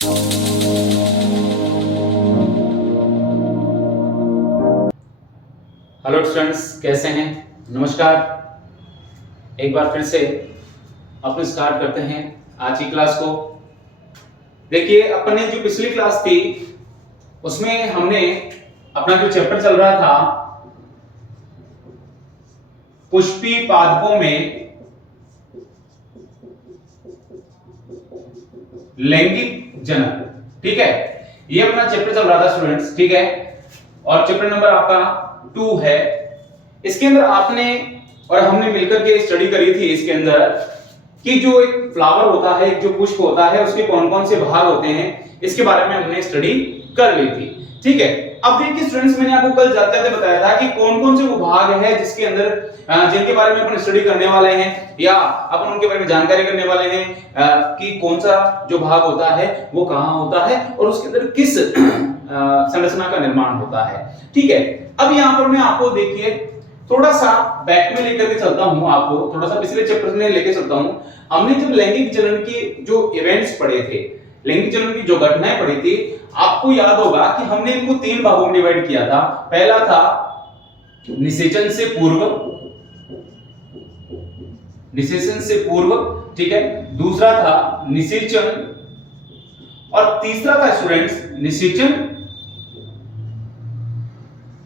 Hello students, कैसे हैं? नमस्कार। एक बार फिर से अपन स्टार्ट करते हैं आज की क्लास को। देखिए, अपन ने जो पिछली क्लास थी उसमें हमने अपना जो चैप्टर चल रहा था पुष्पी पादपों में लैंगिक जनन, ठीक है, ये अपना चैप्टर चल रहा था स्टूडेंट्स, ठीक है। और चैप्टर नंबर आपका 2 है। इसके अंदर आपने और हमने मिलकर के स्टडी करी थी इसके अंदर कि जो एक फ्लावर होता है, एक जो पुष्प होता है, उसके कौन-कौन से भाग होते हैं, इसके बारे में हमने स्टडी कर ली थी, ठीक है। अब देखिए स्टूडेंट्स, मैंने आपको कल जाते-जाते बताया था कि कौन-कौन से वो भाग है जिसके अंदर जिनके बारे में अपन स्टडी करने वाले हैं या अपन उनके बारे में जानकारी करने वाले हैं कि कौन सा जो भाग होता है वो कहां होता है और उसके अंदर किस संरचना का निर्माण होता है, ठीक है। अब यहां पर मैं आपको देखिए थोड़ा सा बैक में लेकर के चलता हूं, आपको थोड़ा सा पिछले चैप्टर में लेकर चलता हूं। हमने जब लैंगिक जनन के जो इवेंट्स पढ़े थे, लैंगिक जनन की जो घटनाएं पढ़ी थी, आपको याद होगा कि हमने इनको 3 भागों में डिवाइड किया था। पहला था निषेचन से पूर्व, निषेचन से पूर्व, ठीक है। दूसरा था निषेचन और तीसरा था स्टूडेंट्स निषेचन,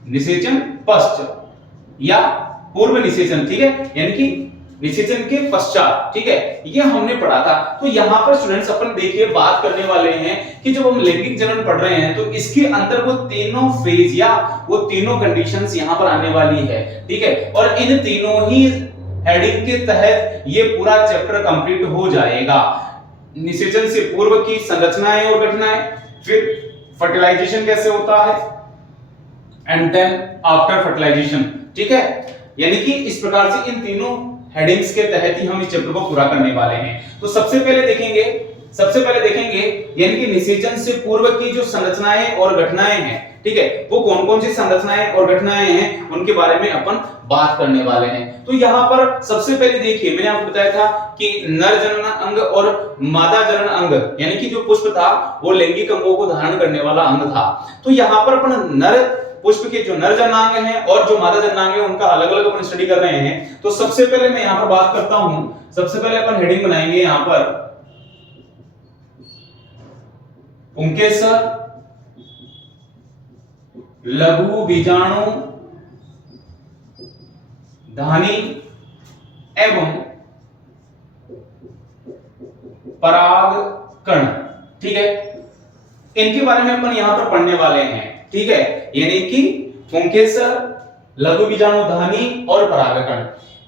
निषेचन पश्चात या पूर्व निषेचन, ठीक है, यानी कि निषेचन के पश्चात, ठीक है, ये हमने पढ़ा था। तो यहां पर स्टूडेंट्स अपन देखिए बात करने वाले हैं कि जब हम लैंगिक जनन पढ़ रहे हैं तो इसके अंदर वो तीनों फेज या वो तीनों कंडीशंस यहां पर आने वाली है, ठीक है। और इन तीनों ही हेडिंग के तहत ये पूरा चैप्टर कंप्लीट हो जाएगा। निषेचन से पूर्व की संरचनाएं और घटनाएं, फिर फर्टिलाइजेशन कैसे होता है एंड देन आफ्टर फर्टिलाइजेशन, ठीक है। यानी कि इस प्रकार से इन तीनों हेडिंग्स के तहत ही हम इस चैप्टर को पूरा करने वाले हैं। तो सबसे पहले देखेंगे यानी कि निषेचन से पूर्व की जो संरचनाएं और घटनाएं हैं, ठीक है, वो कौन-कौन सी संरचनाएं और घटनाएं हैं उनके बारे में अपन बात करने वाले हैं। तो यहां पर सबसे पहले देखिए, मैंने आपको बताया था कि नर जनन अंग और मादा जनन अंग, यानी कि जो पुष्प था वो लैंगिक अंगों को धारण करने वाला अंग था। तो यहां पर अपन नर पुष्प के जो नर जननांग हैं और जो मादा जननांग है उनका अलग-अलग अपन स्टडी कर रहे हैं। तो सबसे पहले मैं यहां पर बात करता हूं, सबसे पहले अपन हेडिंग बनाएंगे यहां पर पुंकेसर, लघु बीजाणु धानी एवं परागकण, ठीक है, इनके बारे में अपन यहां पर पढ़ने वाले हैं, ठीक है। यानी कि पुंकेसर, लघु बीजाणु धानी और परागकण।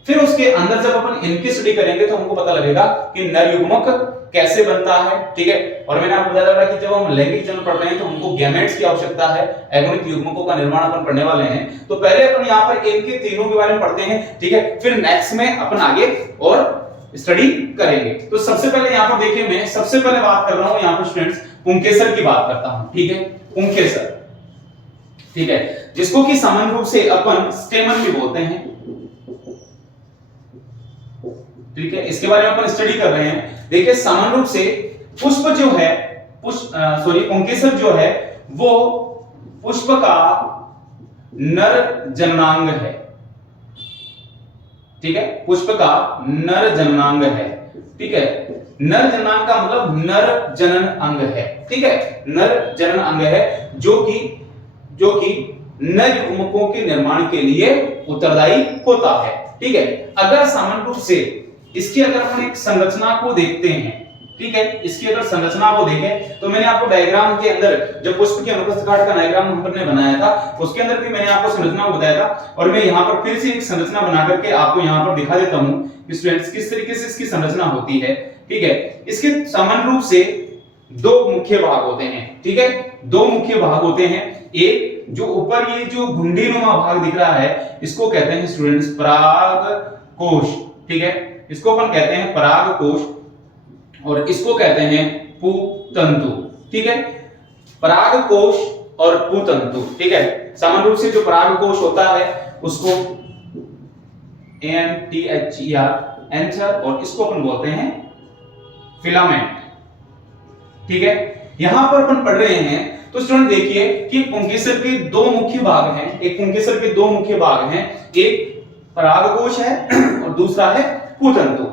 फिर उसके अंदर जब अपन इनकी स्टडी करेंगे तो हमको पता लगेगा कि नर युग्मक कैसे बनता है, ठीक है। और मैंने आपको बताया था कि जब हम लैंगिक जनन पढ़ रहे हैं तो हमको गैमेट्स की आवश्यकता है, एगोनिक युग्मकों का निर्माण अपन पढ़ने वाले हैं। तो पहले अपन यहां पर इनके तीनों के बारे में पढ़ते हैं, ठीक है, फिर नेक्स्ट में अपन आगे और स्टडी करेंगे। तो सबसे पहले यहां पर देखिए, मैं सबसे पहले बात कर रहा हूं यहां पर स्टूडेंट्स पुंकेसर की बात करता हूं, ठीक है, पुंकेसर, ठीक है, जिसको कि सामान्य रूप से अपन स्टेमन भी बोलते हैं, ठीक है। इसके बारे में अपन स्टडी कर रहे हैं। देखिए सामान्य रूप से पुष्प जो है, पुंकेसर जो है वो पुष्प का नर जननांग है, ठीक है, पुष्प का नर जननांग है, ठीक है। नर जननांग का मतलब नर जनन अंग है, ठीक है, नर जनन अंग है जो कि नर युग्मकों के निर्माण के लिए उत्तरदायी होता है, ठीक है। अगर सामान्य रूप से इसकी अगर हम एक संरचना को देखते हैं, ठीक है, इसकी अगर संरचना को देखें तो मैंने आपको डायग्राम के अंदर जब पुष्प के अनुप्रस्थ काट का डायग्राम हमने बनाया था उसके अंदर भी मैंने आपको संरचना को बताया था और मैं यहां पर फिर से एक संरचना बना करके आपको यहां पर दिखा देता हूं कि स्टूडेंट्स किस तरीके से इसकी संरचना होती है, ठीक है। इसके सामान्य रूप से 2 मुख्य भाग होते हैं, ठीक है, 2 मुख्य भाग होते हैं। एक जो ऊपर ये जो घुंडीनुमा भाग दिख रहा है इसको कहते हैं स्टूडेंट्स परागकोश, ठीक है, इसको अपन कहते हैं परागकोश और इसको कहते हैं पुतंतु, ठीक है, परागकोश और पुतंतु, ठीक है। सामान्य रूप से जो परागकोश होता है उसको एंथर और इसको अपन बोलते हैं फिलामेंट, ठीक है। यहां पर अपन पढ़ रहे हैं तो स्टूडेंट देखिए कि पुंकेसर के दो मुख्य भाग हैं, एक पुंकेसर के दो मुख्य भाग हैं, एक परागकोश है और दूसरा है पूतंतु।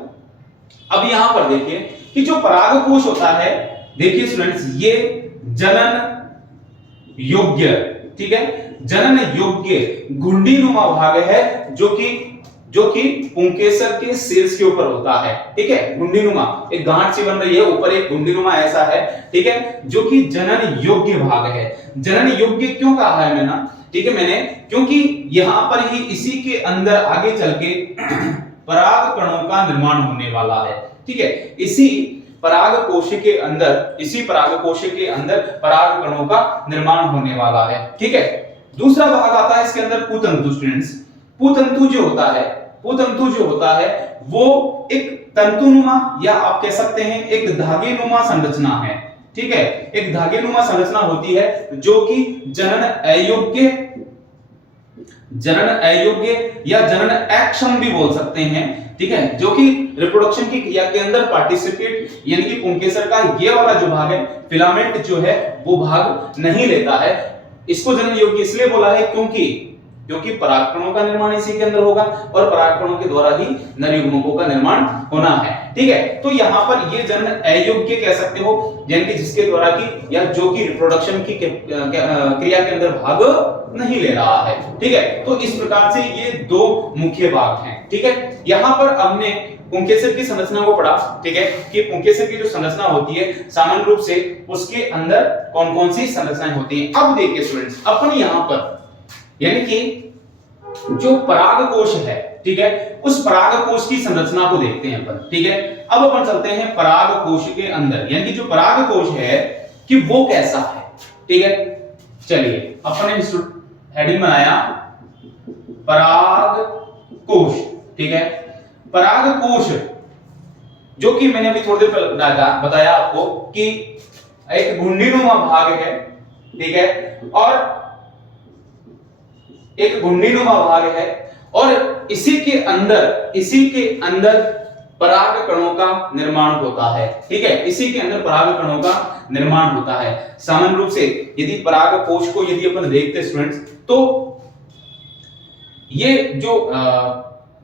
अब यहां पर देखिए कि जो परागकोश होता है, देखिए स्टूडेंट्स ये जनन योग्य, ठीक है, जनन योग्य घुंडीनुमा भाग है जो कि पुंकेसर के शीर्ष के ऊपर होता है, ठीक है, घुंडीनुमा एक गांठ सी बन रही है, ऊपर एक घुंडीनुमा ऐसा है, ठीक है, जो कि जनन योग्य भाग है। जनन योग्य क्यों कहा है मैंने, ठीक है, मैंने क्योंकि यहां पर ही इसी के अंदर आगे चल के पराग कणों का निर्माण होने वाला है, ठीक है, इसी परागकोश के अंदर पराग कणों का निर्माण होने वाला है, ठीक है। दूसरा भाग आता है इसके अंदर पूतंतु। स्टूडेंट्स पूतंतु जो होता है वो एक तंतुनुमा या आप कह सकते हैं एक धागेनुमा संरचना है, ठीक है, एक धागेनुमा संरचना होती है जो कि जनन अयोग्य या जनन अक्षम भी बोल सकते हैं, ठीक है, जो कि रिप्रोडक्शन की क्रिया के अंदर पार्टिसिपेट यानी कि पुंकेसर का ये वाला जो भाग है फिलामेंट जो है वो भाग नहीं लेता है। इसको जनन योग्य इसलिए बोला है क्योंकि परागकणों का निर्माण इसी के अंदर होगा और परागकणों के द्वारा ही नर युग्मकों का निर्माण होना है, ठीक है। तो यहाँ पर ये जनन अयोग्य कह सकते हो, यानी कि जिसके द्वारा की या जो कि रिप्रोडक्शन की क्रिया के अंदर भाग नहीं ले रहा है, ठीक है। तो इस प्रकार से ये दो मुख्य भाग हैं, ठीक है। यहाँ पर हमने पुंकेसर की संरचना को पढ़ा, ठीक है, कि पुंकेसर की जो संरचना होती है सामान्य रूप से उसके अंदर कौन कौन सी संरचनाएं होती हैं। अब देखिए स्टूडेंट्स अपन यहाँ पर यानी कि जो परागकोश है, ठीक है, उस परागकोश की संरचना को देखते हैं अपन, ठीक है। अब अपन चलते हैं परागकोश के अंदर, यानी कि जो परागकोश है कि वो कैसा है, ठीक है। चलिए अपन ने हेडिंग बनाया परागकोश, ठीक है। परागकोश जो कि मैंने अभी थोड़ी देर पहले बताया आपको कि एक घुंडीनुमा भाग है, ठीक है, और एक घुंडीनुमा भाग है और इसी के अंदर पराग कणों का निर्माण होता है, ठीक है, इसी के अंदर पराग कणों का निर्माण होता है। सामान्य रूप से यदि परागकोश को यदि अपन देखते स्टूडेंट्स तो ये जो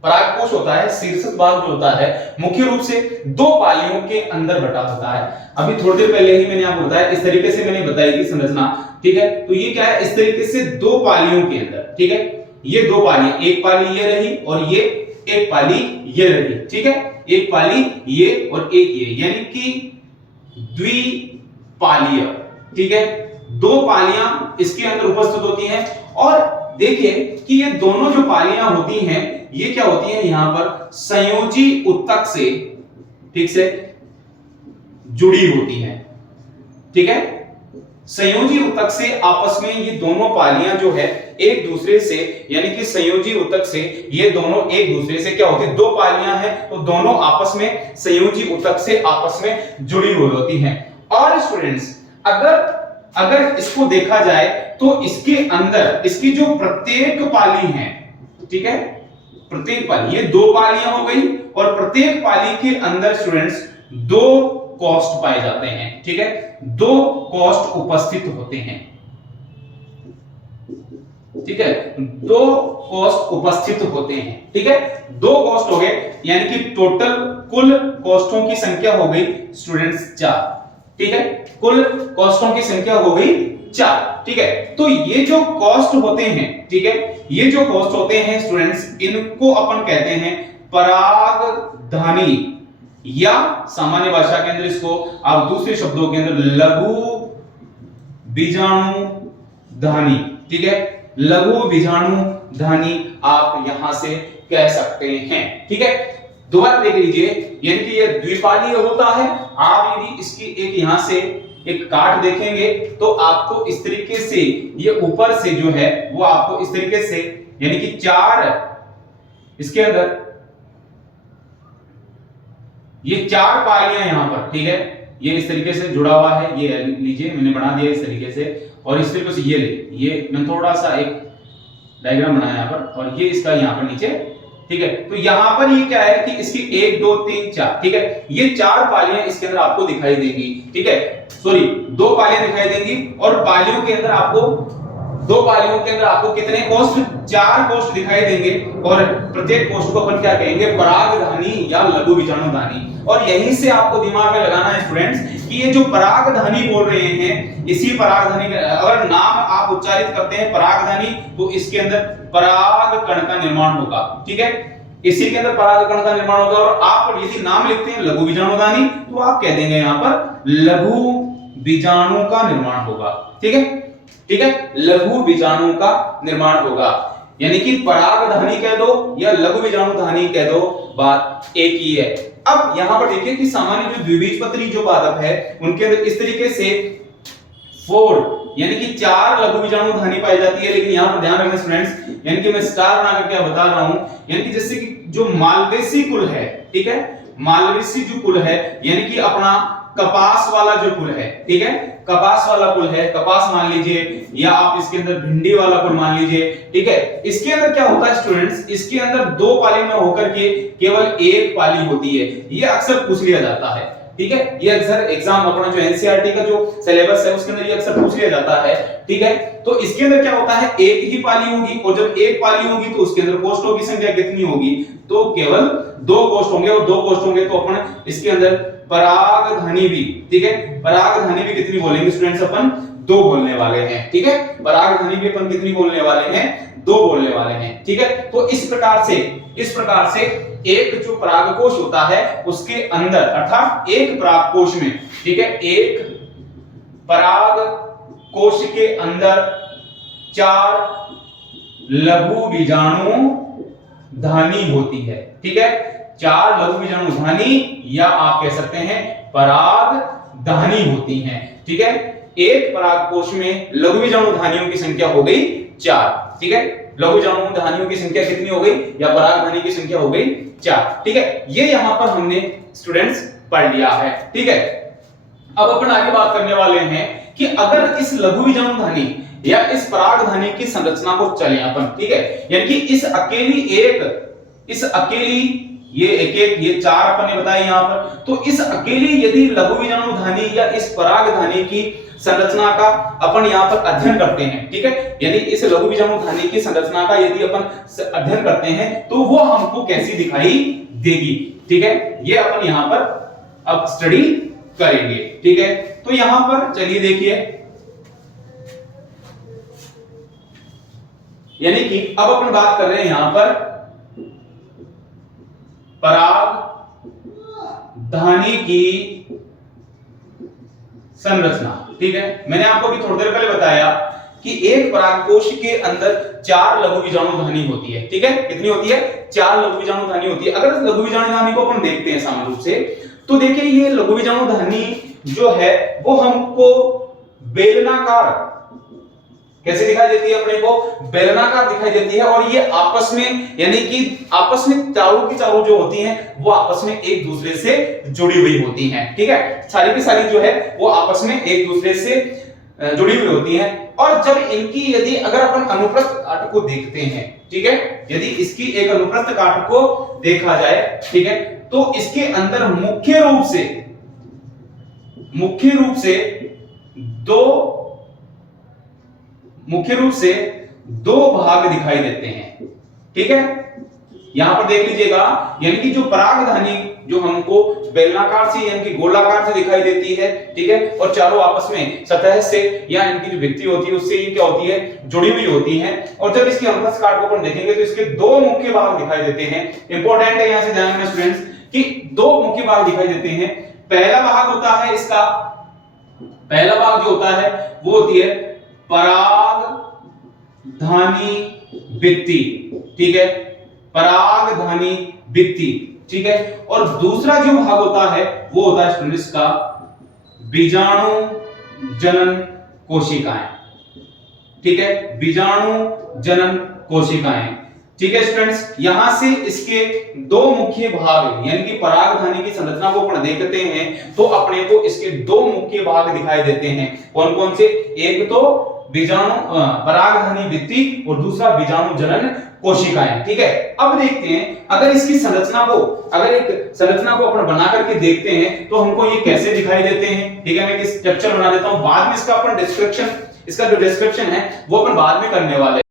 परागकोश होता है शीर्षक भाग जो होता है मुख्य रूप से दो पालियों के अंदर बटा होता है। अभी थोड़ी देर पहले ही मैंने आपको बताया, इस तरीके से मैंने बताई थी संरचना, ठीक है। तो ये क्या है, इस तरीके से दो पालियों के अंदर, ठीक है, ये दो पालियां, एक पाली ये रही और ये एक पाली ये रही, ठीक है, एक पाली ये और एक ये, यानी कि द्विपालीय, ठीक है, दो पालियां इसके अंदर उपस्थित होती हैं। और देखिए कि ये दोनों जो पालियां होती हैं ये क्या होती हैं, यहां पर संयोजी उत्तक से ठीक से जुड़ी होती हैं, ठीक है, संयोजी उत्तक से आपस में ये दोनों पालियां जो है एक दूसरे से यानी कि संयोजी उत्तक से ये दोनों एक दूसरे से क्या होती है, दो पालियां हैं तो दोनों आपस में संयोजी उत्तक से आपस में जुड़ी हुई होती हैं। और स्टूडेंट्स अगर इसको देखा जाए तो इसके अंदर इसकी जो प्रत्येक पाली है, ठीक है, प्रत्येक पाली, ये दो पालियां हो गई और प्रत्येक पाली के अंदर स्टूडेंट्स दो कॉस्ट पाए जाते हैं, ठीक है, दो कॉस्ट उपस्थित होते हैं, ठीक है, दो कॉस्ट उपस्थित होते हैं, ठीक है, दो कॉस्ट हो गए यानी कि टोटल कुल कॉस्टों की संख्या हो गई स्टूडेंट्स 4, ठीक है, कुल कॉस्टों की संख्या हो गई 4, ठीक है। तो ये जो कॉस्ट होते हैं, ठीक है, ये जो कॉस्ट होते हैं स्टूडेंट्स इनको अपन कहते हैं परागधानी या सामान्य भाषा के अंदर इसको आप दूसरे शब्दों के अंदर लघु बीजाणुधानी, ठीक है, लघु बीजाणुधानी आप यहां से कह सकते हैं, ठीक है। दोबारा देख लीजिए, यानी कि ये द्विपालीय होता है। आप यदि इसकी एक यहां से एक काट देखेंगे तो आपको इस तरीके से ये ऊपर से जो है वो आपको इस तरीके से यानी कि 4 इसके अंदर ये 4 पालियां यहां पर, ठीक है, ये इस तरीके से जुड़ा हुआ है, ये लीजिए मैंने बना दिया इस तरीके से और इस तरीके से ये मैंने थोड़ा सा एक डायग्राम बनाया यहां पर और ये इसका यहां पर नीचे ठीक है। तो यहां पर ये क्या है कि इसकी 1 2 3 4, ठीक है, ये 4 पालियां इसके अंदर आपको दिखाई देंगी, ठीक है, सॉरी 2 पालियां दिखाई देंगी, और पालियों के अंदर आपको 2 पालियों के अंदर आपको कितने कोष्ठ, 4 कोष्ठ दिखाई देंगे, और प्रत्येक कोष्ठ को अपन क्या कहेंगे, परागधानी या लघु बीजाणुधानी। और यहीं से आपको दिमाग में लगाना है स्टूडेंट्स कि ये जो परागधानी बोल रहे हैं, इसी परागधानी का अगर नाम आप उच्चारित करते हैं परागधानी, तो इसके अंदर पराग कण का निर्माण होगा, ठीक है, इसी के अंदर पराग कण का निर्माण होगा। और आप यदि नाम लिखते हैं लघु बीजाणुधानी, तो आप कह देंगे यहां पर लघु बीजाणु का निर्माण होगा, ठीक है, ठीक है, लघु बीजाणु का निर्माण होगा, यानी कि परागधानी कह दो या लघु बीजाणुधानी कह दो, बात एक ही है। अब यहां पर देखिए कि सामान्य जो द्विबीजपत्री जो पादप है उनके अंदर इस तरीके से 4 यानी कि 4 लघु बीजाणुधानी पाई जाती है, लेकिन यहां पर ध्यान रखना स्टूडेंट्स, यानी कि मैं स्टार बना करके बता रहा हूं, यानी कि जैसे कि जो मालवेसी कुल है, ठीक है, मालवेसी जो कुल है यानी कि अपना कपास वाला जो कुल है, ठीक है, कपास वाला कुल है, कपास मान लीजिए, या आप इसके अंदर भिंडी वाला कुल मान लीजिए, ठीक है, इसके अंदर क्या होता है स्टूडेंट्स, इसके अंदर 2 पाली में होकर के केवल 1 पाली होती है, ये अक्सर पूछ लिया जाता है, ठीक है, ये अक्सर एग्जाम अपना जो एनसीईआरटी का जो सिलेबस है उसके अंदर ये अक्सर पूछ लिया जाता है, ठीक है। तो इसके अंदर क्या होता है, 1 ही पाली होगी, और जब 1 पाली होगी तो उसके अंदर कोष्ठों की संख्या कितनी होगी, तो केवल 2 कोष्ठ होंगे, और 2 कोष्ठ होंगे तो अपन इसके अंदर परागधानी भी, ठीक है, परागधानी भी कितनी बोलेंगे स्टूडेंट्स, अपन 2 बोलने वाले हैं, ठीक है, परागधानी भी अपन कितनी बोलने वाले हैं, 2 बोलने वाले हैं, ठीक है। तो इस प्रकार से एक जो परागकोश होता है उसके अंदर, अर्थात एक परागकोश में, ठीक है, एक परागकोश के अंदर 4 लघु बीजाणु धानी होती है, ठीक है, 4 लघु बीजाणुधानी या आप कह सकते हैं परागधानी होती हैं, ठीक है। एक परागकोश में लघु बीजाणुधानियों की संख्या हो गई 4, ठीक है, लघु बीजाणुधानियों की संख्या कितनी हो गई, या परागधानी की संख्या हो गई 4, ठीक है, ये यहां पर हमने स्टूडेंट्स पढ़ लिया है, ठीक है। अब अपन आगे बात करने वाले हैं कि अगर इस लघु बीजाणुधानी या इस परागधानी की संरचना को चलें अपन, ठीक है, यानी कि इस अकेली ये एक 4 अपन ने बताया यहां पर, तो इस अकेली यदि लघु बीजाणुधानी या इस परागधानी की संरचना का अपन यहां पर अध्ययन करते हैं, ठीक है, यानी इस लघु बीजाणुधानी की संरचना का यदि अपन अध्ययन करते हैं तो वो हमको कैसी दिखाई देगी, ठीक है, ये अपन यहां पर अब स्टडी करेंगे, ठीक है। तो यहां पर चलिए देखिए, यानी कि अब अपन बात कर रहे हैं यहां पर परागधानी की संरचना, ठीक है। मैंने आपको भी थोड़ी देर पहले बताया कि एक परागकोश के अंदर 4 लघु बीजाणुधानी होती है, ठीक है, कितनी होती है, 4 लघु बीजाणुधानी होती है। अगर इस लघु बीजाणुधानी को अपन देखते हैं सामान्य रूप से, तो देखिए ये लघु बीजाणुधानी जो है वो हमको बेलनाकार कैसे दिखाई देती है, अपने को बेलनाकार दिखाई देती है, और ये आपस में यानी कि आपस में चारों की चारों जो होती हैं वो आपस में एक दूसरे से जुड़ी हुई होती हैं, ठीक है, सारी की सारी जो है वो आपस में एक दूसरे से जुड़ी हुई होती हैं। और जब इनकी यदि अगर अपन अनुप्रस्थ काट को देखते हैं, ठीक है, यदि इसकी एक अनुप्रस्थ काट को देखा जाए, ठीक है, तो इसके अंदर मुख्य रूप से दो भाग दिखाई देते हैं, ठीक है। यहां पर देख लीजिएगा, यानी कि जो परागधानी जो हमको बेलनाकार से यानी कि गोलाकार से दिखाई देती है, ठीक है, और चारों आपस में सतह से या इनकी जो भित्ति होती है उससे ये क्या होती है, जुड़ी हुई होती हैं। और जब इसकी अनुप्रस्थ काट को अपन देखेंगे तो इसके 2 मुख्य भाग दिखाई देते हैं। इंपॉर्टेंट है यहां से ध्यान रखना स्टूडेंट्स कि 2 मुख्य भाग दिखाई देते हैं। पहला भाग होता है इसका, पहला भाग जो होता है वो होती है परागधानी भित्ति, ठीक है, परागधानी भित्ति, ठीक है। और दूसरा जो भाग होता है वो होता है स्टूडेंट्स का बीजाणु जनन कोशिकाएं, ठीक है, बीजाणु जनन कोशिकाएं, ठीक है स्टूडेंट्स। यहां से इसके 2 मुख्य भाग यानी कि परागधानी की संरचना को अपन देखते हैं तो अपने को इसके 2 मुख्य भाग दिखाई देते हैं। कौन कौन से, एक तो बीजाणु परागधानी भित्ति और दूसरा बीजाणु जनन कोशिकाएं। ठीक है, अब देखते हैं अगर इसकी संरचना को, अगर एक संरचना को अपन बना करके देखते हैं तो हमको ये कैसे दिखाई देते हैं। ठीक है, मैं एक स्ट्रक्चर बना देता हूं, बाद में इसका अपन डिस्क्रिप्शन, इसका जो डिस्क्रिप्शन है वो अपन बाद में करने वाले हैं।